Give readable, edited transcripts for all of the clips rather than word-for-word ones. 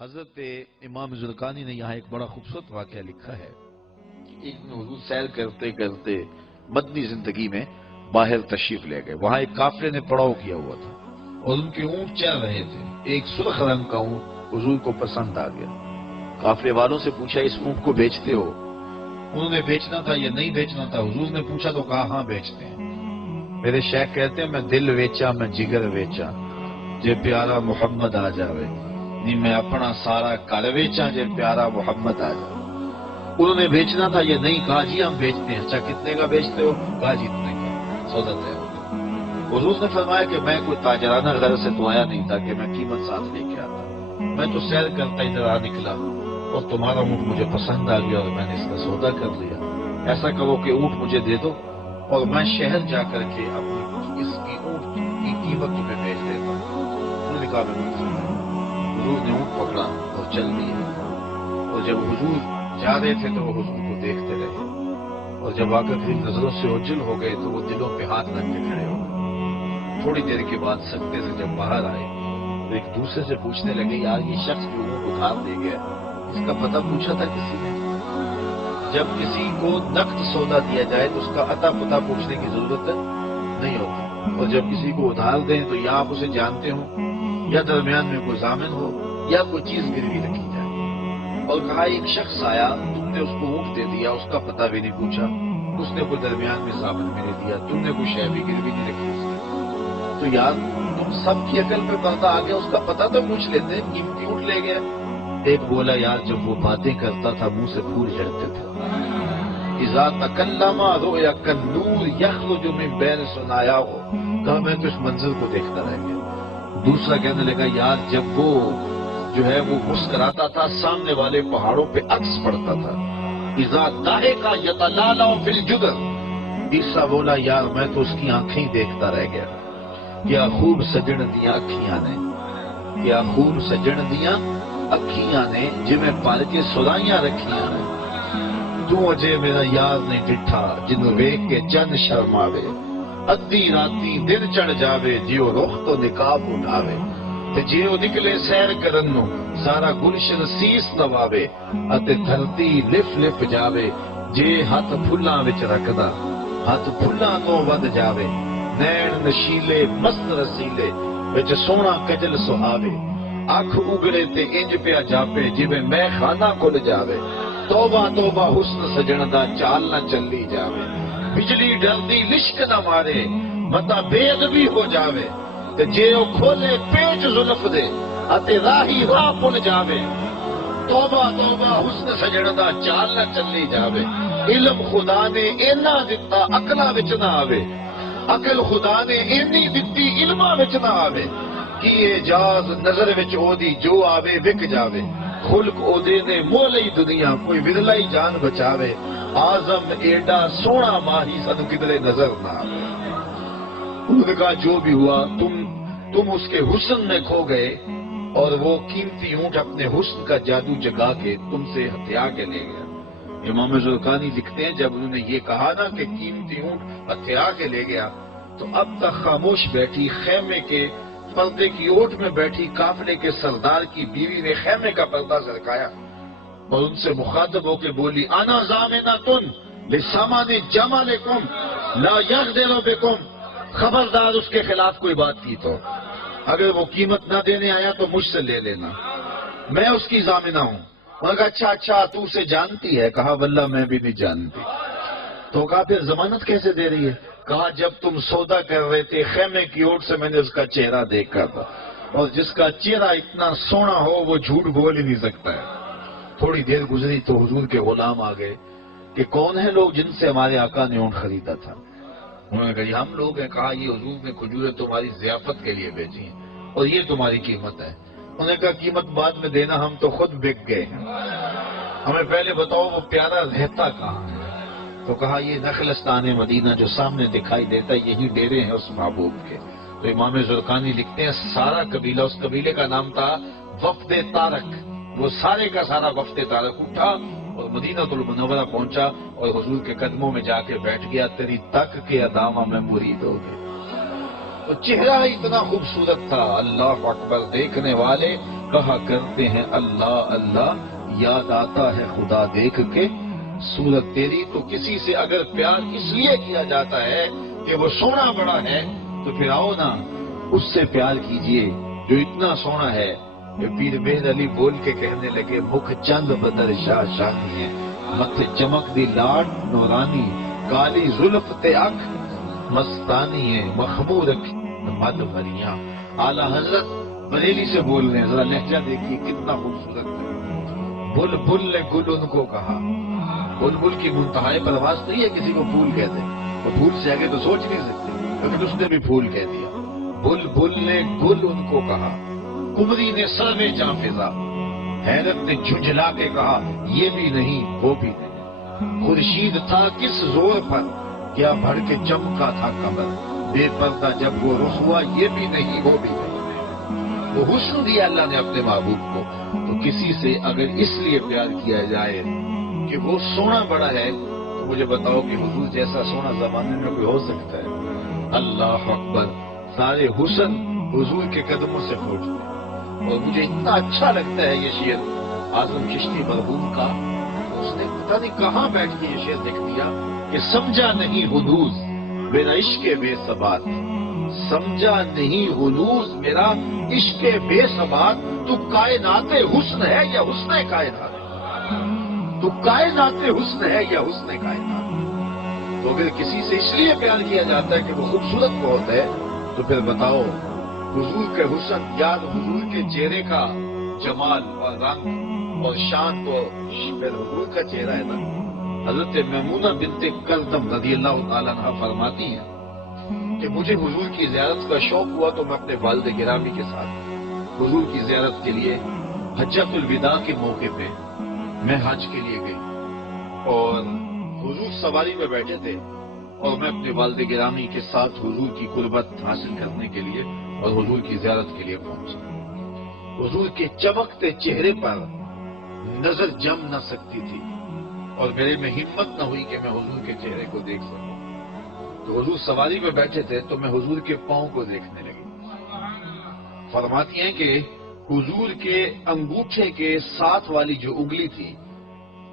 حضرت امام زرقانی نے یہاں ایک بڑا خوبصورت واقعہ لکھا ہے کہ ایک دن حضور سیر کرتے کرتے مدنی زندگی میں باہر تشریف لے گئے. وہاں ایک قافلے نے پڑاؤ کیا ہوا تھا اور ان کے اونٹ چل رہے تھے. ایک سرخ رنگ کا اونٹ حضور کو پسند آ گیا. قافلے والوں سے پوچھا اس اونٹ کو بیچتے ہو؟ انہوں نے بیچنا تھا یا نہیں بیچنا تھا. حضور نے پوچھا تو کہا ہاں بیچتے ہیں. میرے شیخ کہتے ہیں میں دل ویچا میں جگر ویچا جے پیارا محمد آ جاوے نہیں میں اپنا سارا کر ویچا جے پیارا محمد آ جائے. انہوں نے بیچنا تھا یہ نہیں. کہا جی ہم بیچتے ہیں. اچھا کتنے کا بیچتے ہو؟ کہا جی اتنے کا. سودا طے ہو گیا. حضور نے فرمایا کہ میں کوئی تاجرانہ غرض سے تو آیا نہیں تھا کہ میں قیمت ساتھ لے کے آتا. میں تو سیر کرتا ادھر آ نکلا اور تمہارا اونٹ مجھے پسند آ گیا اور میں نے اس کا سودا کر لیا. ایسا کرو کہ اونٹ مجھے دے دو اور میں شہر جا کر کے اپنی اس کی اونٹ کی قیمت تمہیں بیچ دیتا ہوں. انہوں نے کہا میں منظور ہے. حضور نے اونٹ پکڑا اور چل دیے. اور جب حضور جا رہے تھے تو وہ حضور کو دیکھتے رہے اور جب آ کر قریب نظروں سے اوجھل ہو گئے تو وہ دلوں پہ ہاتھ رکھ کے کھڑے ہو گئے. تھوڑی دیر کے بعد سکتے سے جب باہر آئے تو ایک دوسرے سے پوچھنے لگے یار یہ شخص جو اونٹ ادھار دے گیا اس کا پتہ پوچھا تھا کسی نے؟ جب کسی کو نقد سودا دیا جائے تو اس کا عطا پتہ پوچھنے کی ضرورت نہیں ہوتی. اور جب کسی کو ادھار دیں تو یا آپ اسے جانتے ہو یا درمیان میں کوئی ضامن ہو یا کوئی چیز گروی رکھی جائے. اور کہا ایک شخص آیا تم نے اس کو اونٹ دے دیا اس کا پتہ بھی نہیں پوچھا. اس نے کوئی درمیان میں ضامن بھی نہیں دیا. تم نے کوئی شے بھی گروی نہیں رکھی اس کی. تو یار تم سب کی عقل پہ پردہ آ گیا. اس کا پتہ تو پوچھ لیتے. قیمتی اونٹ لے گیا. ایک بولا یار جب وہ باتیں کرتا تھا منہ سے پھول جھڑتے تھے. اذا تکلم رؤیا کالنور یخرج من بین ثنایا ہو. کہا میں تو اس منظر کو دیکھتا رہ گیا. دوسرا کہنے لگا یار جب وہ جو ہے وہ مسکراتا تھا سامنے والے پہاڑوں پہ عکس پڑتا تھا. اذا ضاحک یتلالع فی الجدر. تیسرا بولا یار میں تو اس کی آنکھیں ہی دیکھتا رہ گیا. کیا خوب سجن دیاں اکھیاں نے کیا خوب سجن دیاں اکھیاں نے جویں پل کے سرائیاں رکھیاں نے. تو اجے میرا یار نہیں ڈٹھا جنوں ویکھ کے چند شرماوے. ادھی راتی دن چڑھ جاوے جیو رخ تو نقاب اٹھاوے. تے جیو نکلے سیر کرن نو سارا گلشن سیس نواوے. اتے دھرتی لف لف جاوے جے ہاتھ پھلاں وچ رکھدا ہاتھ پھلاں تو ود جاوے. نین نشیلے مست رسیلے وچ سونا کجل سہاوے. اکھ اگڑے تے انج پیا جاپے جویں میں خانہ کھل جاوے. توبہ توبہ حسن سجن دا چال نہ چلی جاوے. بجلی ڈردی لشک نہ مارے متا بے ادبی ہو جاوے. تے جے او کھولے پیچ زلف دے اتے راہی راہ پن جاوے. توبہ توبہ حسن سجن دا چال نہ چلی جاوے. علم خدا نے اینا دتا عقلاں وچ نہ آوے. عقل خدا نے اینی دتی علماں وچ نہ آوے. کی اعجاز نظر وچ او دی جو آوے وک جاوے. خلق او دے نے مولئی دنیا کوئی ودلائی جان بچاوے. آزم ایڈا سونا ماہی سانو کدھرے نظر نہ آوے. انہوں نے کہا جو بھی ہوا تم اس کے حسن میں کھو گئے اور وہ قیمتی اونٹ اپنے حسن کا جادو جگا کے تم سے ہتھیا کے لے گیا. امام زرقانی لکھتے ہیں جب انہوں نے یہ کہا نا کہ قیمتی اونٹ ہتھیا کے لے گیا تو اب تک خاموش بیٹھی خیمے کے پردے کی اوٹ میں بیٹھی قافلے کے سردار کی بیوی نے خیمے کا پردہ سرکایا اور ان سے مخاطب ہو کے بولی انا ضامنۃ لسامان جمالکم لا یغدر بکم. خبردار اس کے خلاف کوئی بات کی تو اگر وہ قیمت نہ دینے آیا تو مجھ سے لے لینا. میں اس کی ضامنہ ہوں. انہوں نے کہا اچھا تو اسے جانتی ہے؟ کہا واللہ میں بھی نہیں جانتی. تو کہا پھر ضمانت کیسے دے رہی ہے؟ کہا جب تم سودا کر رہے تھے خیمے کی اوٹ سے میں نے اس کا چہرہ دیکھا تھا اور جس کا چہرہ اتنا سونا ہو وہ جھوٹ بول ہی نہیں سکتا ہے. تھوڑی دیر گزری تو حضور کے غلام آ گئے کہ کون ہیں لوگ جن سے ہمارے آقا نے اونٹ خریدا تھا. انہوں نے کہا یہ ہم لوگ ہیں. کہا یہ حضور نے کھجوریں تمہاری ضیافت کے لیے بیچی ہیں اور یہ تمہاری قیمت ہے. انہوں نے کہا قیمت بعد میں دینا ہم تو خود بک گئے ہیں. ہمیں پہلے بتاؤ وہ پیارا رہتا کہاں ہے؟ تو کہا یہ نخلستان مدینہ جو سامنے دکھائی دیتا ہے یہی ڈیرے ہیں اس محبوب کے. تو امام زرقانی لکھتے ہیں سارا قبیلہ اس قبیلے کا نام تھا وفد طارق. وہ سارے کا سارا وفد طارق اٹھا اور مدینہ المنورہ پہنچا اور حضور کے قدموں میں جا کے بیٹھ گیا. تیری تک کے ادامہ میں مرید ہو گئے. تو چہرہ اتنا خوبصورت تھا اللہ اکبر. دیکھنے والے کہا کرتے ہیں اللہ اللہ، یاد آتا ہے خدا دیکھ کے صورت تیری۔ تو کسی سے اگر پیار اس لیے کیا جاتا ہے کہ وہ سونا بڑا ہے، تو پھر آؤ نا اس سے پیار کیجئے جو اتنا سونا ہے کہ پیر مہر علی بول کے کہنے لگے، مکھ چند بدر شاہ شانی ہے، متھ چمک دی لاٹ نورانی، کالی زلف تے اکھ مستانی ہے، مخمور مد بھریاں۔ اعلیٰ حضرت بریلی سے بول رہے ہیں، ذرا لہجہ دیکھیے کتنا خوبصورت ہے۔ بل بل نے گل ان کو کہا، بل بل کی منتہائی پرواز نہیں ہے کسی کو پھول کہتے، وہ پھول سے آگے تو سوچ نہیں سکتے، لیکن اس نے بھی پھول کہہ دیا۔ بل بل نے گل ان کو کہا، کمری نے سر میں جاں فضا، حیرت نے جھنجھلا کے کہا یہ بھی نہیں وہ بھی نہیں۔ خورشید تھا کس زور پر، کیا بھر کے چمکا تھا کمر، بے پردہ جب وہ رخ ہوا یہ بھی نہیں وہ بھی نہیں۔ وہ حسن دیا اللہ نے اپنے محبوب کو، تو کسی سے اگر اس لیے پیار کیا جائے کہ وہ سونا بڑا ہے، تو مجھے بتاؤ کہ حضور جیسا سونا زمانے میں کوئی ہو سکتا ہے؟ اللہ اکبر، سارے حسن حضور کے قدموں سے پھوٹتے ہیں۔ اور مجھے اتنا اچھا لگتا ہے یہ شعر اعظم چشتی مرحوم کا، اس نے پتہ نہیں کہاں بیٹھ کے یہ شعر لکھ دیا کہ سمجھا نہیں ہنوز میرا عشق بے ثبات، سمجھا نہیں ہنوز میرا عشق بے ثبات، تو کائنات حسن ہے یا حسن کائنات، تو کائنات حسن ہے یا حسن کائنات۔ تو اگر کسی سے اس لیے پیار کیا جاتا ہے کہ وہ خوبصورت بہت ہے، تو پھر بتاؤ حضور کے حسن، یاد حضور کے چہرے کا جمال اور رنگ اور شان تو پھر حضور کا چہرہ ہے نا۔ حضرت میمونہ بنت کلثم رضی اللہ تعالیٰ عنہ فرماتی ہیں کہ مجھے حضور کی زیارت کا شوق ہوا تو میں اپنے والد گرامی کے ساتھ حضور کی زیارت کے لیے حجۃ الوداع کے موقع پہ میں حج کے لیے گئی، اور حضور سواری میں بیٹھے تھے اور میں اپنے والد گرامی کے ساتھ حضور کی قربت حاصل کرنے کے لیے اور حضور کی زیارت کے لیے پہنچا۔ حضور کے چمکتے چہرے پر نظر جم نہ سکتی تھی، اور میرے میں ہمت نہ ہوئی کہ میں حضور کے چہرے کو دیکھ سکوں۔ تو حضور سواری میں بیٹھے تھے تو میں حضور کے پاؤں کو دیکھنے لگی۔ فرماتی ہیں کہ حضور کے انگوٹھے کے ساتھ والی جو انگلی تھی،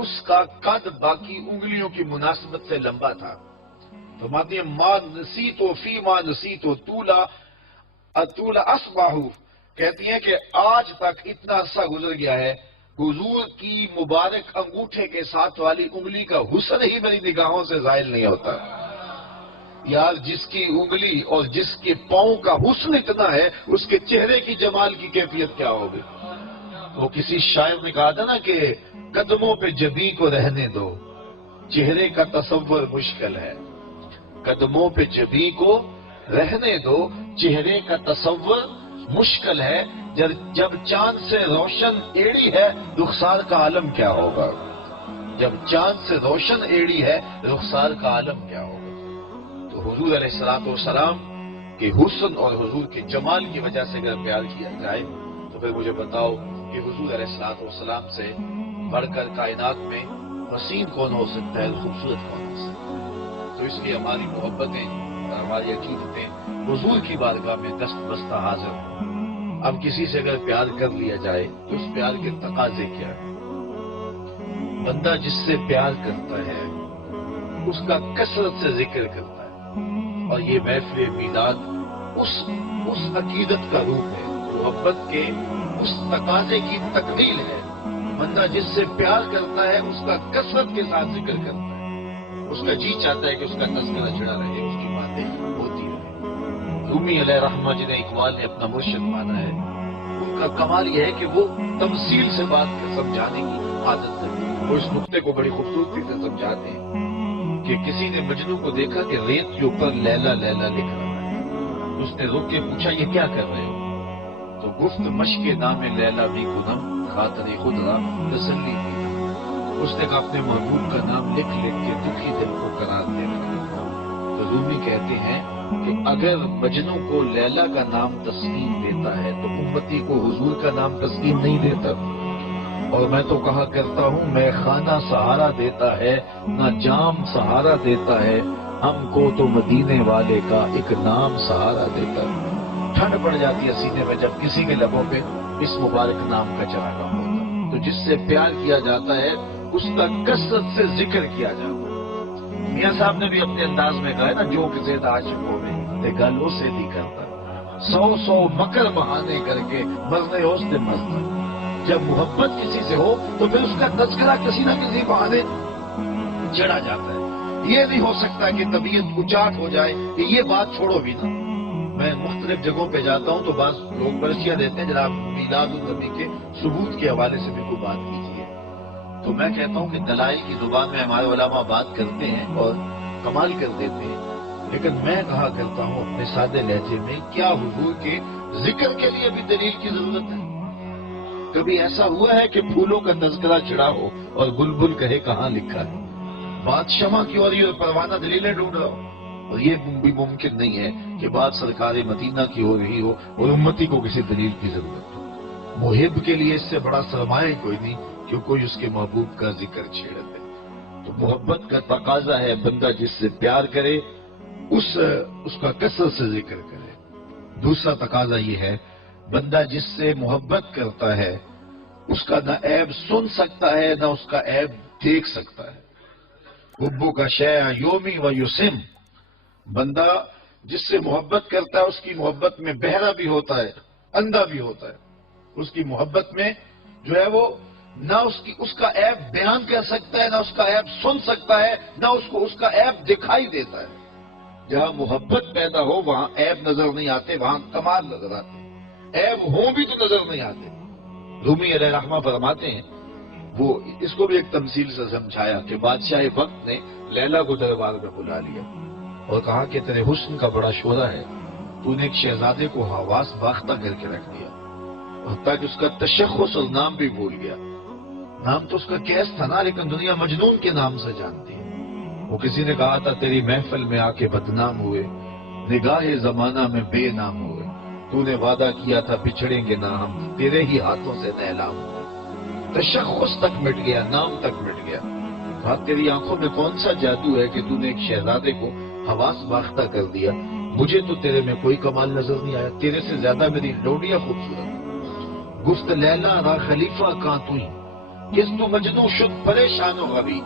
اس کا قد باقی انگلیوں کی مناسبت سے لمبا تھا۔ فرماتی ہیں ما نسیت فی ما نسیت طولا اصبح، کہتی ہیں کہ آج تک اتنا عرصہ گزر گیا ہے، حضور کی مبارک انگوٹھے کے ساتھ والی انگلی کا حسن ہی میری نگاہوں سے ظاہر نہیں ہوتا۔ یار جس کی انگلی اور جس کے پاؤں کا حسن اتنا ہے، اس کے چہرے کی جمال کی کیفیت کیا ہوگی؟ وہ کسی شاعر نے کہا تھا نا کہ قدموں پہ جبیں کو رہنے دو، چہرے کا تصور مشکل ہے۔ قدموں پہ جبیں کو رہنے دو، چہرے کا تصور مشکل ہے، جب چاند سے روشن ایڑی ہے رخسار کا عالم کیا ہوگا؟ جب چاند سے روشن ایڑی ہے رخسار کا عالم کیا ہوگا؟ تو حضور علیہ السلام کے حسن اور حضور کے جمال کی وجہ سے اگر پیار کیا جائے تو پھر مجھے بتاؤ کہ حضور علیہ السلام سے بڑھ کر کائنات میں حسین کون ہو سکتا ہے، خوبصورت کون ہو سکتا ہے؟ تو اس لیے ہماری محبتیں اور ہماری عقیدتیں حضور کی بارگاہ میں دست بستہ حاضر ہیں۔ اب کسی سے اگر پیار کر لیا جائے تو اس پیار کے تقاضے کیا ہیں؟ بندہ جس سے پیار کرتا ہے اس کا کثرت سے ذکر کرتا ہے، اور یہ محفل میلاد اس عقیدت کا روپ ہے، محبت کے اس تقاضے کی تکمیل ہے۔ بندہ جس سے پیار کرتا ہے اس کا کثرت کے ساتھ ذکر کرتا ہے، اس کا جی چاہتا ہے کہ اس کا تذکرہ چھڑا رہے، اس کی باتیں ہوتی رہے۔ رومی علیہ رحمہ جنہیں اقبال نے اپنا مرشد مانا ہے، ان کا کمال یہ ہے کہ وہ تمثیل سے بات سمجھانے کی عادت کرتے ہیں۔ وہ اس نقطے کو بڑی خوبصورتی سے سمجھاتے ہیں کہ کسی نے مجنو کو دیکھا کہ ریت کے اوپر لیلا لیلا لکھ رہا ہے، اس نے رک کے پوچھا یہ کیا کر رہے ہو؟ تو گفت مشق نام لیلا بھی کنم خاطر خود را تسلی بھی۔ اس نے کہا اپنے محبوب کا نام لکھ لکھ کے دکھی دل کو قرار دے رہا۔ تو رومی کہتے ہیں کہ اگر مجنو کو لیلا کا نام تسلیم دیتا ہے تو امتی کو حضور کا نام تسلیم نہیں دیتا۔ اور میں تو کہا کرتا ہوں میں خانہ سہارا دیتا ہے نہ جام سہارا دیتا ہے، ہم کو تو مدینے والے کا ایک نام سہارا دیتا ہے۔ ٹھنڈ پڑ جاتی ہے سینے میں جب کسی کے لبوں پہ اس مبارک نام کا چراغاہ ہوتا ہے۔ تو جس سے پیار کیا جاتا ہے اس کا کثرت سے ذکر کیا جاتا ہے۔ میاں صاحب نے بھی اپنے انداز میں کہا ہے نا، جو کسی عاشقوں میں تے گالوں سے نہیں کرتا، 100 مکر بہانے کر کے مرنے ہو سے مرتا۔ جب محبت کسی سے ہو تو پھر اس کا تذکرہ کسی نہ کسی بہانے چڑھا جاتا ہے۔ یہ نہیں ہو سکتا کہ طبیعت اچاٹ ہو جائے کہ یہ بات چھوڑو بھی نہ۔ میں مختلف جگہوں پہ جاتا ہوں تو بعض لوگ برسیاں دیتے ہیں جناب میلاد النبی کے ثبوت کے حوالے سے بھی کوئی بات کیجیے، تو میں کہتا ہوں کہ دلائل کی زبان میں ہمارے علماء بات کرتے ہیں اور کمال کر دیتے ہیں، لیکن میں کہا کرتا ہوں اپنے سادے لہجے میں، کیا حضور کے ذکر کے لیے بھی دلیل کی ضرورت ہے؟ کبھی ایسا ہوا ہے کہ پھولوں کا تذکرہ چھڑا ہو اور بلبل کہے کہاں لکھا ہے؟ بات شمع کی ہو رہی ہے اور پروانہ دلیلیں ڈھونڈ رہا ہو، اور یہ بھی ممکن نہیں ہے کہ بات سرکار مدینہ کی ہو رہی ہو اور امتی کو کسی دلیل کی ضرورت ہو۔ محب کے لیے اس سے بڑا سرمایہ کوئی نہیں کہ کوئی اس کے محبوب کا ذکر چھیڑ دے۔ تو محبت کا تقاضا ہے بندہ جس سے پیار کرے اس کا کثرت سے ذکر کرے۔ دوسرا تقاضا یہ ہے بندہ جس سے محبت کرتا ہے اس کا نہ عیب سن سکتا ہے نہ اس کا عیب دیکھ سکتا ہے۔ حبو کا شیع یومی و یسم، بندہ جس سے محبت کرتا ہے اس کی محبت میں بہرا بھی ہوتا ہے، اندھا بھی ہوتا ہے۔ اس کی محبت میں جو ہے وہ نہ اس کا عیب بیان کر سکتا ہے، نہ اس کا عیب سن سکتا ہے، نہ اس کا عیب دکھائی دیتا ہے۔ جہاں محبت پیدا ہو وہاں عیب نظر نہیں آتے، وہاں کمال نظر آتے، عیب ہوں بھی تو نظر نہیں آتے۔ رومی علیہ رحمہ فرماتے ہیں، وہ اس کو بھی ایک تمثیل سے سمجھایا کہ بادشاہ وقت نے لیلا کو دربار میں بلا لیا اور کہا کہ تیرے حسن کا بڑا شعلہ ہے، تو نے ایک شہزادے کو حواس باختہ کر کے رکھ دیا، حتیٰ کہ اس کا تشخص اور نام بھی بھول گیا۔ نام تو اس کا کیس تھا نا، لیکن دنیا مجنون کے نام سے جانتی ہے۔ وہ کسی نے کہا تھا تیری محفل میں آ کے بدنام ہوئے، نگاہ زمانہ میں بے نام ہوئے، تو نے وعدہ کیا تھا بچھڑیں گے نہ ہم، تیرے ہی ہاتھوں سے نیلام ہوئے۔ تشخص تک مٹ گیا، نام تک مٹ گیا۔ کہا تیری آنکھوں میں کون سا جادو ہے کہ تو نے ایک شہزادے کو حواس باختہ کر دیا؟ مجھے تو تیرے میں کوئی کمال نظر نہیں آیا، تیرے سے زیادہ میری لوڈیا خوبصورت۔ گفت لیلا را خلیفہ کاں توئی، کس تو مجنو شد پریشان و غبی،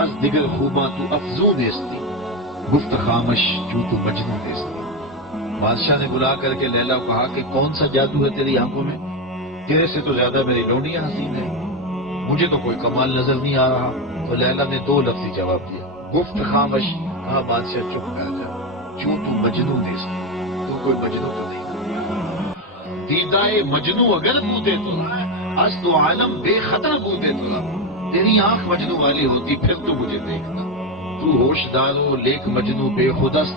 از دیگر خوباں تو افزون دیستی، گفت خامش جو تو مجنو دیستی۔ بادشاہ نے بلا کر کے لیلا کو کہا کہ کون سا جادو ہے تیری آنکھوں میں؟ تیرے سے تو زیادہ میری لونڈیاں حسین ہے، مجھے تو کوئی کمال نظر نہیں آ رہا۔ تو لیلا نے 2 لفظی جواب دیا، گفت خامش، کہا بادشاہ چپ کر جا، چوں تو مجنو دیستی، تو کوئی مجنو تو نہیں۔ دیدائے مجنو اگر بودے تو از تو عالم بے خطر بودے تو، تیری آنکھ مجنو والی ہوتی پھر تو مجھے دیکھتا۔ تو ہوشدارو لیک مجنو بے خودست،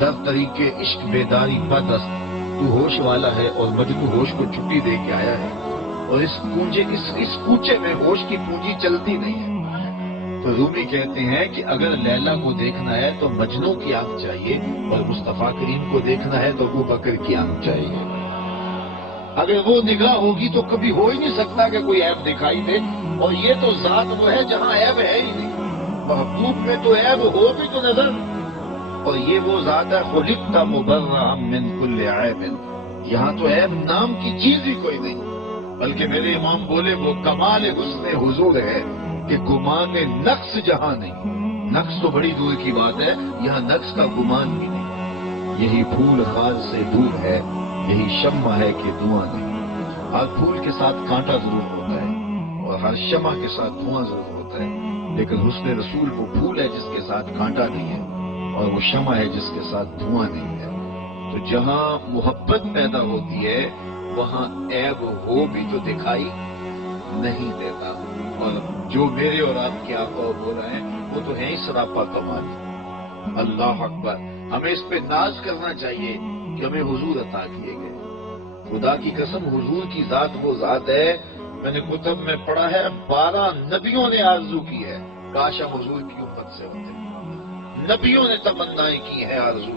در طریقے عشق بیداری بدست۔ تو ہوش والا ہے اور مجنو ہوش کو چھٹی دے کے آیا ہے، اور اس کوچے میں ہوش کی پونجی چلتی نہیں ہے۔ تو رومی کہتے ہیں کہ اگر لیلا کو دیکھنا ہے تو مجنو کی آنکھ چاہیے، اور مصطفیٰ کریم کو دیکھنا ہے تو ابو بکر کی آنکھ چاہیے۔ اگر وہ نگاہ ہوگی تو کبھی ہو ہی نہیں سکتا کہ کوئی عیب دکھائی دے، اور یہ تو ذات وہ ہے جہاں عیب ہے ہی نہیں۔ محبوب میں تو عیب ہو بھی تو نظر، اور یہ وہ ذات ہے خلقت مبرئا من کل عیب، یہاں تو عیب نام کی چیز ہی کوئی نہیں، بلکہ میرے امام بولے وہ کمال حسن حضور ہے کہ گمان نقص جہاں نہیں۔ نقص تو بڑی دور کی بات ہے، یہاں نقص کا گمان بھی نہیں۔ یہی پھول خار سے دور ہے، یہی شمع ہے کہ دھواں نہیں۔ ہر پھول کے ساتھ کانٹا ضرور ہوتا ہے اور ہر شمع کے ساتھ دھواں ضرور ہوتا ہے، لیکن حسن رسول وہ پھول ہے جس کے ساتھ کانٹا نہیں ہے، اور وہ شمع ہے جس کے ساتھ دھواں نہیں ہے۔ تو جہاں محبت پیدا ہوتی ہے وہاں عیب ہو بھی تو دکھائی نہیں دیتا، اور جو میرے اور آپ کے آقا بول رہے ہیں وہ تو ہے ہی سراپا کمال۔ اللہ اکبر، ہمیں اس پہ ناز کرنا چاہیے کہ ہمیں حضور عطا کیے گئے۔ خدا کی قسم حضور کی ذات وہ ذات ہے، میں نے کتب میں پڑھا ہے 12 نبیوں نے آرزو کی ہے کاش ہم حضور کی امت سے ہوتے، نبیوں نے تمنائیں کی ہیں آرزو